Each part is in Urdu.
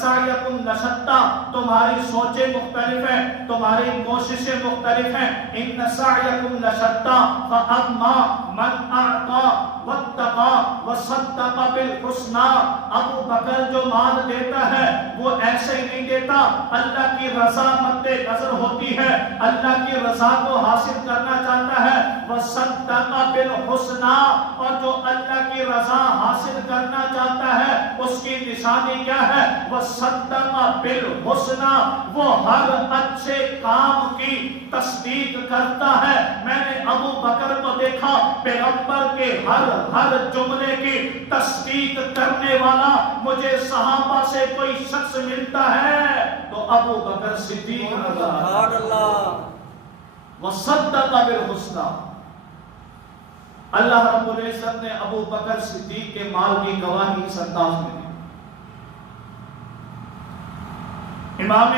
سعیکم لشتیٰ، تمہاری سوچیں مختلف ہیں، تمہاری کوششیں مختلف ہیں. ان سعیکم لشتیٰ فاما من اعطى واتقى وصدق بالحسنى. ابو بکر جو مال دیتا ہے وہ ایسے ہی نہیں دیتا، اللہ کی رضا مد نظر ہوتی ہے، اللہ کی رضا کو حاصل کرنا چاہتا ہے. وصدق بالحسنى، اور جو اللہ کی رضا حاصل کرنا چاہتا ہے اس کی نشانی کیا ہے؟ وصدق بالحسنى، وہ ہر اچھے کام کی تصدیق کرتا ہے. میں نے ابو بکر کو دیکھا، پیغمبر کے ہر جملے کی تصدیق کرنے والا. مجھے صحابہ سے کوئی شخص ملتا ہے تو ابو بکر صدیق سبحان اللہ. وصدق بالحسنى. اللہ رب العزت نے ابو بکر صدیق کے مال کی گواہی اس انداز میں دی. امام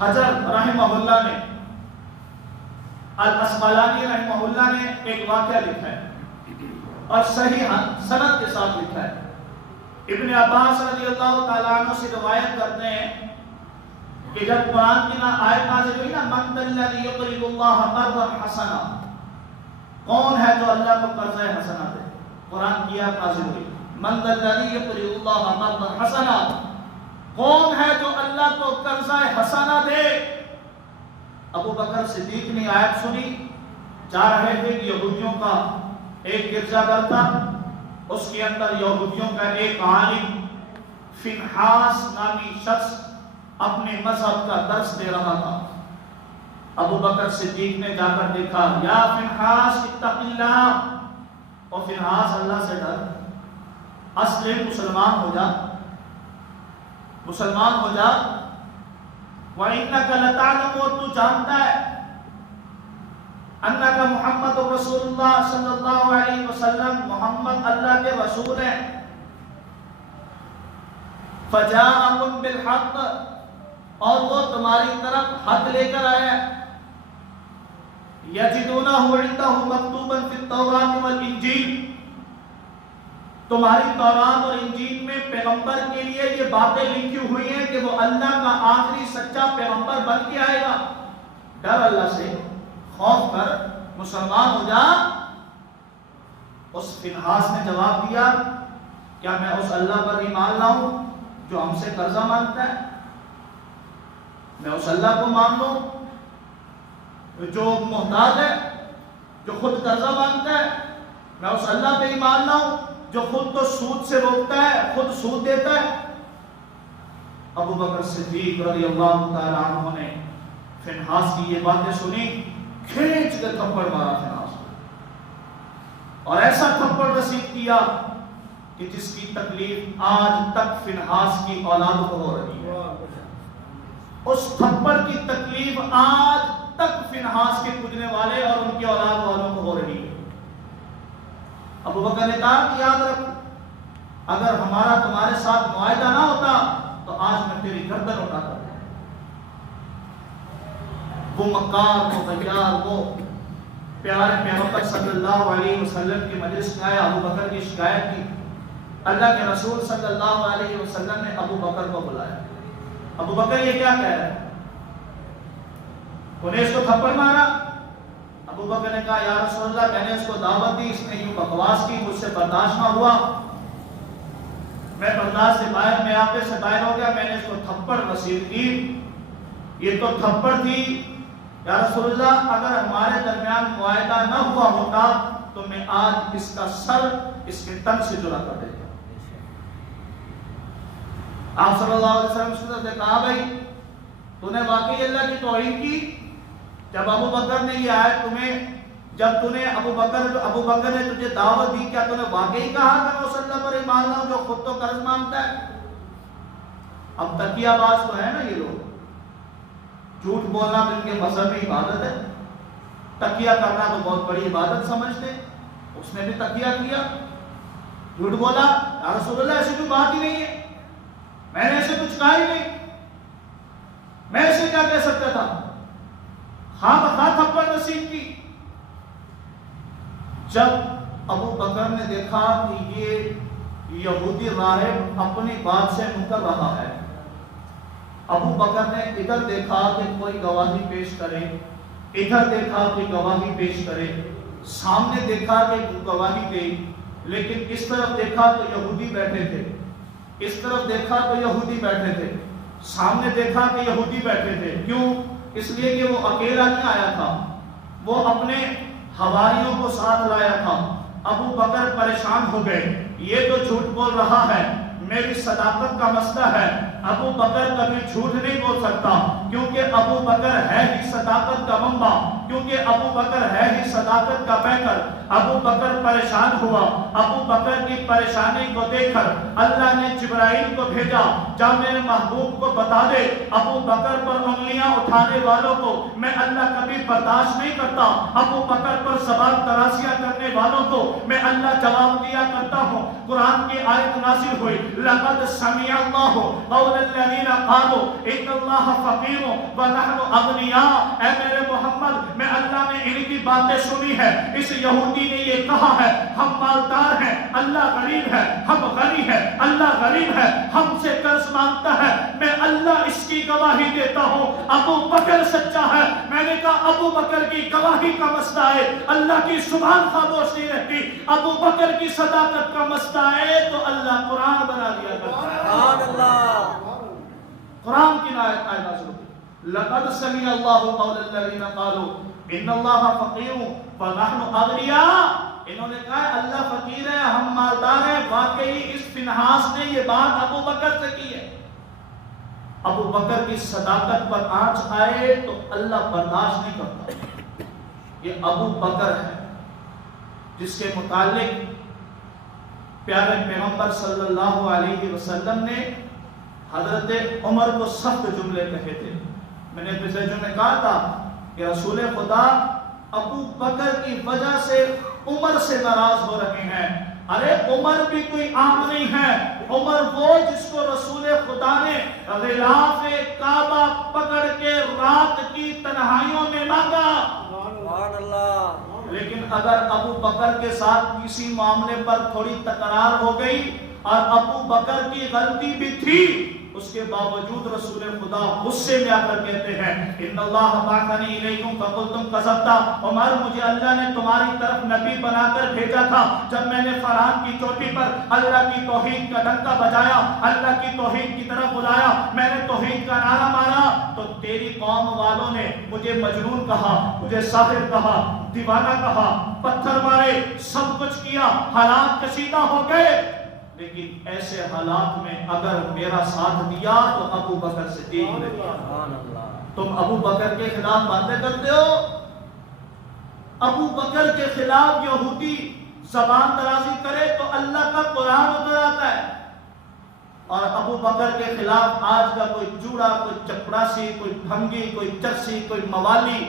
حجر رحمہ اللہ نے، الاسقلانی رحمہ اللہ نے ایک واقعہ لکھا ہے اور صحیح سند کے ساتھ لکھا ہے. ابن عباس رضی اللہ تعالیٰ عنہ سے روایت کرتے ہیں کہ جب قرآن کی آیت نازل ہوئی نا، من ذا الذی یقرض اللہ قرضا حسنا، کون ہے جو اللہ کو قرض حسنا دے؟ قرآن کی آیت نازل ہوئی، من ذا الذی یقرض اللہ قرضا حسنا، کون ہے جو اللہ کو قرض حسنا دے؟ ابو بکر صدیق نے آیت سنی، جا رہے تھے کہ یہودیوں کا ایک گرجا گھر تھا، اس کے اندر یہودیوں کا ایک عالم فنحاس نامی شخص اپنے مذہب کا درس دے رہا تھا. ابو بکر صدیق نے جا کر دیکھا، یا فنحاس اتق اللہ، اور فنحاس اللہ سے ڈر، اسلم، مسلمان ہو جا، مسلمان ہو جا. وَإِنَّكَ لَتَعْلَمُ، اور تو جانتا ہے، اَنَّكَ محمد رسول اللہ صلی اللہ علیہ وسلم، محمد اللہ کے رسول ہیں. فَجَاءَكُمْ بِالْحَقِّ، اور وہ تمہاری طرف حق لے کر آیا. يَجِدُونَهُ عِنْدَهُ مَكْتُوبًا فِي التَّوْرَاةِ وَالْإِنْجِيلِ، تمہاری تورات اور انجیل میں پیغمبر کے لیے یہ باتیں لکھی ہوئی ہیں کہ وہ اللہ کا آخری سچا پیغمبر بن کے آئے گا. ڈر اللہ سے، خوف کر، مسلمان ہو جا. اس فنحاس نے جواب دیا، کیا میں اس اللہ پر ایمان لاؤں جو ہم سے قرضہ مانگتا ہے؟ میں اس اللہ کو مان لوں جو محتاج ہے، جو خود قرضہ مانگتا ہے؟ میں اس اللہ پہ ایمان لاؤں جو خود تو سود سے روکتا ہے، خود سود دیتا ہے؟ ابو بکر صدیق رضی اللہ تعالیٰ عنہ نے فنحاس کی یہ باتیں سنی، کھینچ کے تھپڑ مارا فنحاس کو، اور ایسا تھپڑ نصیب کیا کہ جس کی تکلیف آج تک فنحاس کی اولاد کو ہو رہی ہے. اس تھپڑ کی تکلیف آج تک فنحاس کے پوجنے والے اور ان کی اولاد والوں کو ہو رہی ہے. ابو بکر نے کہا کہ یاد رکھ، اگر ہمارا تمہارے ساتھ معاہدہ نہ ہوتا تو آج میں تیری گردن اٹھاتا. وہ مکار، وہ غیار، وہ پیارے پیغمبر صلی اللہ علیہ وسلم کی مجلس میں آیا، ابو بکر کی شکایت کی. اللہ کے رسول صلی اللہ علیہ وسلم نے ابو بکر کو بلایا. ابو بکر یہ کیا کہہ رہا ہے؟ انہیں اس کو تھپڑ مارا. ابو بکر نے کہا، یا رسول اللہ، میں نے اس کو دعوت دی، اس نے یوں بکواس کی، مجھ سے برداشت نہ ہوا، میں برداشت سے باہر، میں آپے سے باہر ہو گیا، میں نے اس کو تھپڑ نصیب کی. یہ تو تھپڑ تھی. یا رسول اللہ، اگر ہمارے درمیان معاہدہ نہ ہوا ہوتا تو میں آج اس کا سر اس کے تن سے جدا کر دیتا. آپ صلی اللہ علیہ وسلم نے کہا، بھائی تو نے واقعی اللہ کی توہین کی؟ جب ابو بکر نے یہ آیت جب ابو بکر نے تجھے دعوت دی، کیا تو نے واقعی کہا کہ میں اس اللہ پر ایمان لاؤں جو خود تو قرض مانگتا ہے؟ اب تکیہ باز تو ہے نا یہ لوگ، جھوٹ بولنا تو ان کے مذہب میں عبادت ہے، تکیہ کرنا تو بہت بڑی عبادت سمجھتے. اس نے بھی تکیہ کیا، جھوٹ بولا، یا رسول اللہ ایسی کوئی بات ہی نہیں ہے، میں نے ایسے کچھ کہا ہی نہیں، میں ایسے کیا کہہ سکتا تھا؟ خواہ بخواہ تھپڑ نصیب کی. جب ابو بکر نے دیکھا کہ یہودی راہب اپنی بات سے مکر رہا ہے۔ ابو بکر نے ادھر دیکھا کہ کوئی گواہی پیش کرے، ادھر دیکھا کہ گواہی پیش کرے، سامنے دیکھا کہ گواہی دے، لیکن اس طرف دیکھا تو یہودی بیٹھے تھے، اس طرف دیکھا تو یہودی بیٹھے تھے، سامنے دیکھا کہ یہودی بیٹھے تھے۔ کیوں؟ اس لیے کہ وہ اکیلا نہیں آیا تھا، وہ اپنے حواریوں کو ساتھ لایا تھا۔ ابو بکر پریشان ہو گئے، یہ تو جھوٹ بول رہا ہے، میری صداقت کا مسئلہ ہے۔ ابو بکر کبھی جھوٹ نہیں بول سکتا، کیونکہ ابو بکر ہے ہی صداقت کا منبع، کیونکہ ابو بکر ہے ہی صداقت کا پیکر۔ ابو بکر پریشان ہوا۔ ابو بکر کی پریشانی کو دیکھ کر اللہ نے جبرائیل کو بھیجا، جا میرے محبوب کو بتا دے ابو بکر پر انگلیاں اٹھانے والوں کو میں اللہ کبھی برداشت نہیں کرتا، ابو بکر پر زبان درازیاں کرنے والوں کو میں اللہ جواب دیا کرتا ہوں۔ قرآن کی آیت نازل ہوئی، لقد سمع اللہ قول الذین قالوا ان اللہ فقیر ونحن اغنیاء۔ اے میرے محمد، میں اللہ نے ان کی باتیں سنی ہے، اس یہودی نے یہ کہا ہے ہم مالدار ہیں، اللہ غریب ہے، ہم غنی ہے، اللہ غریب ہے، ہم سے قرض مانگتا ہے۔ میں اللہ اس کی گواہی دیتا ہوں ابو بکر سچا ہے۔ میں نے کہا ابو بکر کی گواہی کا مسئلہ ہے، اللہ کی زبان خاموش نہیں رہتی۔ ابو بکر کی صداقت کا مسئلہ ہے تو اللہ قرآن بنا دیا کرتا ہے۔ سبحان اللہ۔ قرآن کی آیت نازل ہوئی، لقد سمع اللہ قول الذین قالوا ان اللہ فقیر ونحن اغنیاء۔ انہوں نے کہا اللہ فقیر ہے، ہم مالدار ہیں۔ واقعی اس فنحاس نے یہ بات ابو بکر سے کی ہے۔ ابو بکر کی صداقت پر آنچ آئے تو اللہ برداشت نہیں کرتا۔ یہ ابو بکر ہے جس کے متعلق پیارے پیغمبر صلی اللہ علیہ وسلم نے حضرت عمر کو سخت جملے کہے تھے۔ میں نے پچھلے جمعے کہا تھا کہ رسول خدا ابو بکر کی وجہ سے عمر سے ناراض ہو رہے ہیں۔ ارے عمر بھی کوئی عام نہیں ہے، عمر وہ جس کو رسول خدا نے غلاف کعبہ پکڑ کے رات کی تنہائیوں میں مانگا۔ سبحان اللہ۔ لیکن اگر ابو بکر کے ساتھ کسی معاملے پر تھوڑی تکرار ہو گئی اور ابو بکر کی غلطی بھی تھی، اس کے باوجود رسول خدا غصے میں آ کر کہتے ہیں ان اللہ بعثنی الیکم فقلتم کذبتا۔ عمر، مجھے اللہ نے تمہاری طرف نبی بنا کر بھیجا تھا، جب میں نے فرات کی چوٹی پر اللہ کی توحید کا ڈنکا بجایا، اللہ کی توحید کی طرف بلایا، میں نے توحید کا نعرہ مارا تو تیری قوم والوں نے مجھے مجنون کہا، مجھے ساحر کہا، دیوانہ کہا، پتھر مارے، سب کچھ کیا، حالات کشیدہ ہو گئے۔ لیکن ایسے حالات میں اگر میرا ساتھ دیا تو ابو بکر صدیق نے دیا۔ تم ابو بکر کے خلاف باتیں کرتے ہو، ابو بکر کے خلاف یہودی زبان درازی کرے تو اللہ کا قرآن اتر آتا ہے، اور ابو بکر کے خلاف آج کا کوئی چوڑا، کوئی چپڑاسی، کوئی بھنگی، کوئی چرسی، کوئی موالی،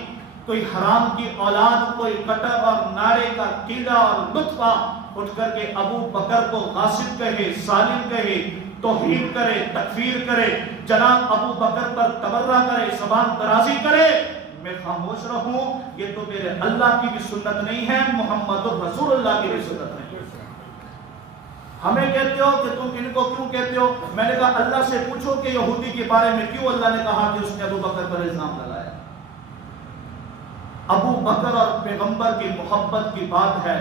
کوئی حرام کی اولاد، کوئی کٹر اور نارے کا کیڑا اور لطفہ اٹھ کر کے ابو بکر کو غاصب کہے، ظالم کہے، توہین کرے، تکفیر کرے، جناب ابو بکر پر تبرہ کرے، زبان درازی کرے، میں خاموش رہوں، یہ تو میرے اللہ کی بھی سنت نہیں ہے، محمد رسول اللہ کی بھی سنت نہیں ہے۔ ہمیں کہتے ہو کہ تم ان کو کیوں کہتے ہو؟ میں نے کہا اللہ سے پوچھو کہ یہودی کے بارے میں کیوں اللہ نے کہا کہ اس نے ابو بکر پر الزام لگایا۔ ابو بکر اور پیغمبر کی محبت کی بات ہے۔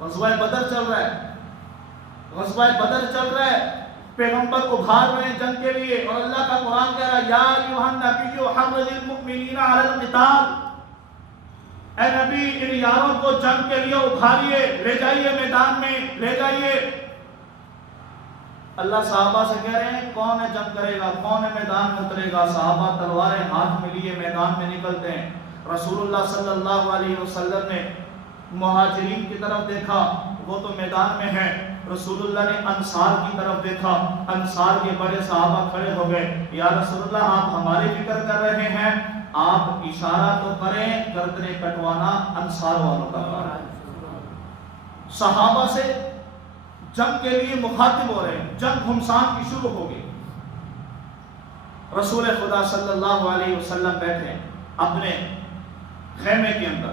غزوہ بدر چل رہا ہے، غزوہ بدر چل رہا ہے، پیغمبر ابھار رہے ہیں جنگ کے لیے، اور اللہ کا قرآن کہہ رہا ہے یا ایھا النبی حرض المؤمنین علی القتال۔ اے نبی، ان یاروں کو جنگ کے لیے ابھاریے، لے جائیے میدان میں، لے جائیے۔ اللہ صحابہ سے کہہ رہے ہیں کون ہے جنگ کرے گا، کون ہے میدان میں اترے گا؟ صحابہ تلواریں ہاتھ میں لیے میدان میں نکلتے ہیں۔ رسول اللہ صلی اللہ علیہ وسلم نے مہاجرین کی طرف دیکھا، وہ تو میدان میں ہیں۔ رسول اللہ نے انصار کی طرف دیکھا، انصار کے بڑے صحابہ کھڑے ہو گئے، یا رسول اللہ آپ ہماری فکر کر رہے ہیں، آپ اشارہ تو کریں، گردنیں کٹوانا انصار والوں کا کام ہے۔ صحابہ سے جنگ کے لیے مخاطب ہو رہے ہیں، جنگ گھمسان کی شروع ہو گئی۔ رسول خدا صلی اللہ علیہ وسلم بیٹھے اپنے خیمے کے اندر،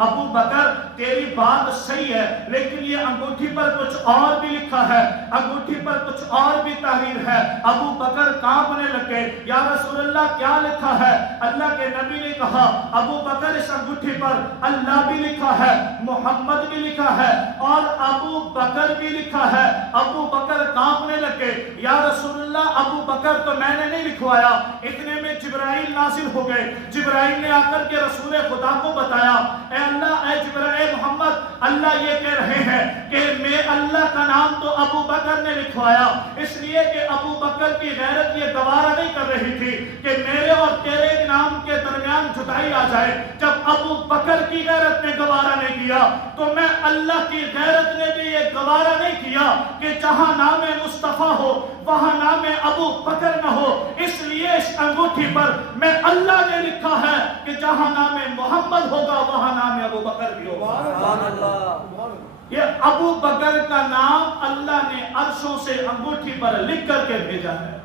ابو بکر تیری بات صحیح ہے لیکن یہ انگوٹھی پر کچھ اور بھی لکھا ہے, انگوٹھی پر کچھ اور بھی تحریر ہے. ابو بکر کانپنے لگے, یا رسول اللہ کیا لکھا ہے؟ اللہ کے نبی نے کہا ابو بکر اس انگوٹھی پر اللہ بھی لکھا ہے, محمد بھی لکھا ہے اور ابو بکر بھی لکھا ہے. ابو بکر کانپنے لگے, یا رسول اللہ ابو بکر تو میں نے نہیں لکھوایا. اتنے میں جبرائیل نازل ہو گئے. جبرائیل نے آ کر کے رسول خدا کو بتایا, اے اللہ, اے جبرائیل محمد, اللہ یہ کہہ رہے ہیں کہ میں اللہ کا نام تو ابو بکر نے لکھوایا, اس لیے کہ ابو بکر کی غیرت یہ گوارا نہیں کر رہی تھی کہ میرے اور تیرے نام کے درمیان جدائی آ جائے. جب ابو بکر کی غیرت نے گوارا نہیں کیا تو میں اللہ کی غیرت نے بھی یہ گوارا نہیں کیا کہ جہاں نام مصطفیٰ ہو وہاں نام ابو بکر نہ ہو. اس لیے اس انگوٹھی پر میں اللہ نے لکھا ہے کہ جہاں نام محمد ہوگا وہاں نام ابو بکر بھی ہوگا. سبحان اللہ. یہ ابو بکر کا نام اللہ نے عرشوں سے انگوٹھی پر لکھ کر کے بھیجا ہے.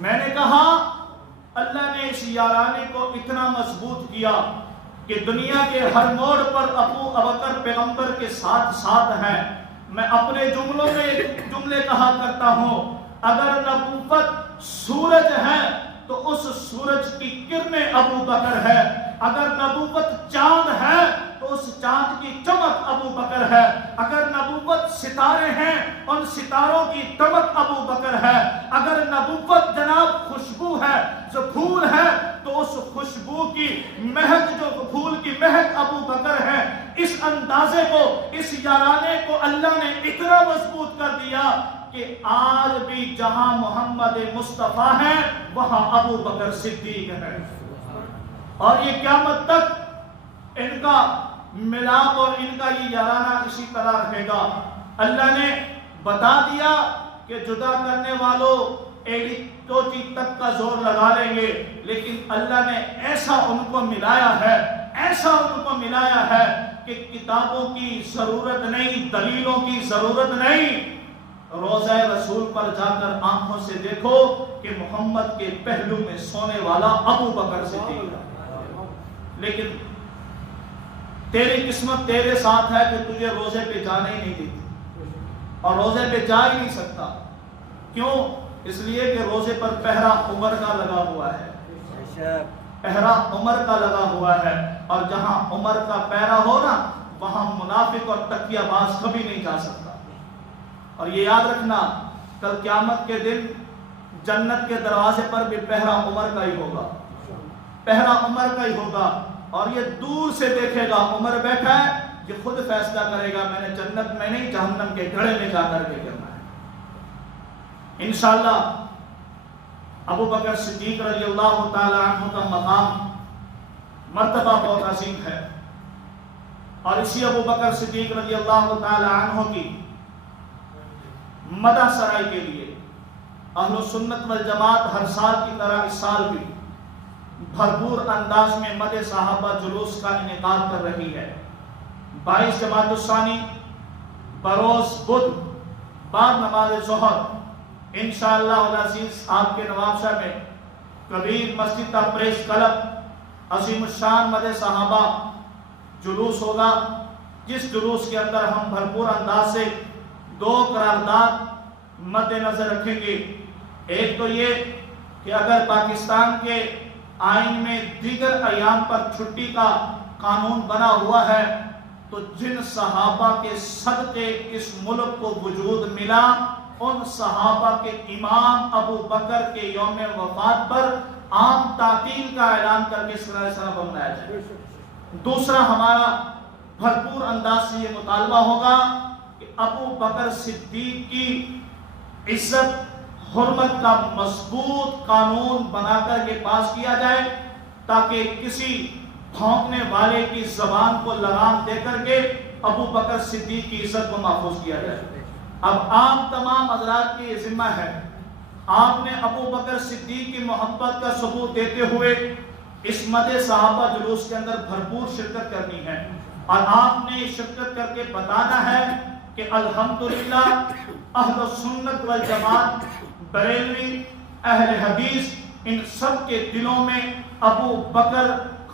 میں نے کہا اللہ نے اس یارانے کو اتنا مضبوط کیا کہ دنیا کے ہر موڑ پر ابو بکر پیغمبر کے ساتھ ساتھ ہیں. میں اپنے جملوں میں جملے کہا کرتا ہوں, اگر نبوت سورج ہے تو اس سورج کی کرنیں ابو بکر ہے, اگر نبوت چاند ہے تو اس چاند کی چمک ابو بکر ہے, اگر نبوت ستارے ہیں ان ستاروں کی چمک ابو بکر ہے, اگر نبوت جناب خوشبو ہے, جو پھول ہے تو اس خوشبو کی مہک, جو پھول کی مہک ابو بکر ہے. اس اندازے کو, اس یارانے کو اللہ نے اتنا مضبوط کر دیا کہ آج بھی جہاں محمد مصطفیٰ ہے وہاں ابو بکر صدیق ہے. اور یہ قیامت تک ان کا ملاپ اور ان کا یہ یارانہ اسی طرح رہے گا. اللہ نے بتا دیا کہ جدا کرنے والوں ایڑی چوٹی تک کا زور لگا لیں گے, لیکن اللہ نے ایسا ان کو ملایا ہے, ایسا ان کو ملایا ہے کہ کتابوں کی ضرورت نہیں, دلیلوں کی ضرورت نہیں. روضہ رسول پر جا کر آنکھوں سے دیکھو کہ محمد کے پہلو میں سونے والا ابو بکر صدیق ہے. لیکن تیری قسمت تیرے ساتھ ہے کہ تجھے روزے پہ جانے ہی نہیں دیتی, اور روزے پہ جا ہی نہیں سکتا. کیوں؟ اس لیے کہ روزے پر پہرا عمر کا لگا ہوا ہے, پہرا عمر کا لگا ہوا ہے, اور جہاں عمر کا پہرا ہو نا وہاں منافق اور تقیہ باز کبھی نہیں جا سکتا. اور یہ یاد رکھنا, کل قیامت کے دن جنت کے دروازے پر بھی پہرا عمر کا ہی ہوگا, پہرا عمر کا ہی ہوگا. اور یہ دور سے دیکھے گا عمر بیٹھا ہے, یہ خود فیصلہ کرے گا میں نے جنت میں نہیں جہنم کے گڑھے میں جا کر کے کرنا ہے. انشاءاللہ ابو بکر صدیق رضی اللہ تعالی عنہ کا مقام مرتبہ بہت عظیم ہے, اور اسی ابو بکر صدیق رضی اللہ تعالی عنہ کی مدح سرائی کے لیے اہل سنت والجماعت ہر سال کی طرح اس سال بھی بھرپور انداز میں مدح صحابہ جلوس کا انعقاد کر رہی ہے. 22 جمادی الثانی بروز بدھ بعد نماز ظہر انشاءاللہ العزیز آپ کے نوابشاہ میں کبیر مسجد کا پریس کلب عظیم الشان مدح صحابہ جلوس ہوگا, جس جلوس کے اندر ہم بھرپور انداز سے 2 قرارداد مد نظر رکھیں گے. ایک تو یہ کہ اگر پاکستان کے آئین میں دیگر ایام پر چھٹی کا قانون بنا ہوا ہے تو جن صحابہ کے صدقے اس ملک کو وجود ملا ان صحابہ کے امام ابو بکر کے یوم وفات پر عام تعطیل کا اعلان کر کے سنہ بنایا جائے. دوسرا ہمارا بھرپور انداز سے یہ مطالبہ ہوگا کہ ابو بکر صدیق کی عزت حرمت کا مضبوط قانون بنا کر کے پاس کیا جائے تاکہ کسی بھونکنے والے کی زبان کو لگام دے کر کے ابو بکر صدیق کی عزت کو محفوظ کیا جائے. اب آپ تمام حضرات کی ذمہ ہے, آپ نے ابو بکر صدیق کی محبت کا ثبوت دیتے ہوئے اس مدح صحابہ جلوس کے اندر بھرپور شرکت کرنی ہے, اور آپ نے شرکت کر کے بتانا ہے کہ الحمدللہ اہل سنت والجماعت, بریلوی, اہل حدیث, ان سب کے دلوں میں ابو بکر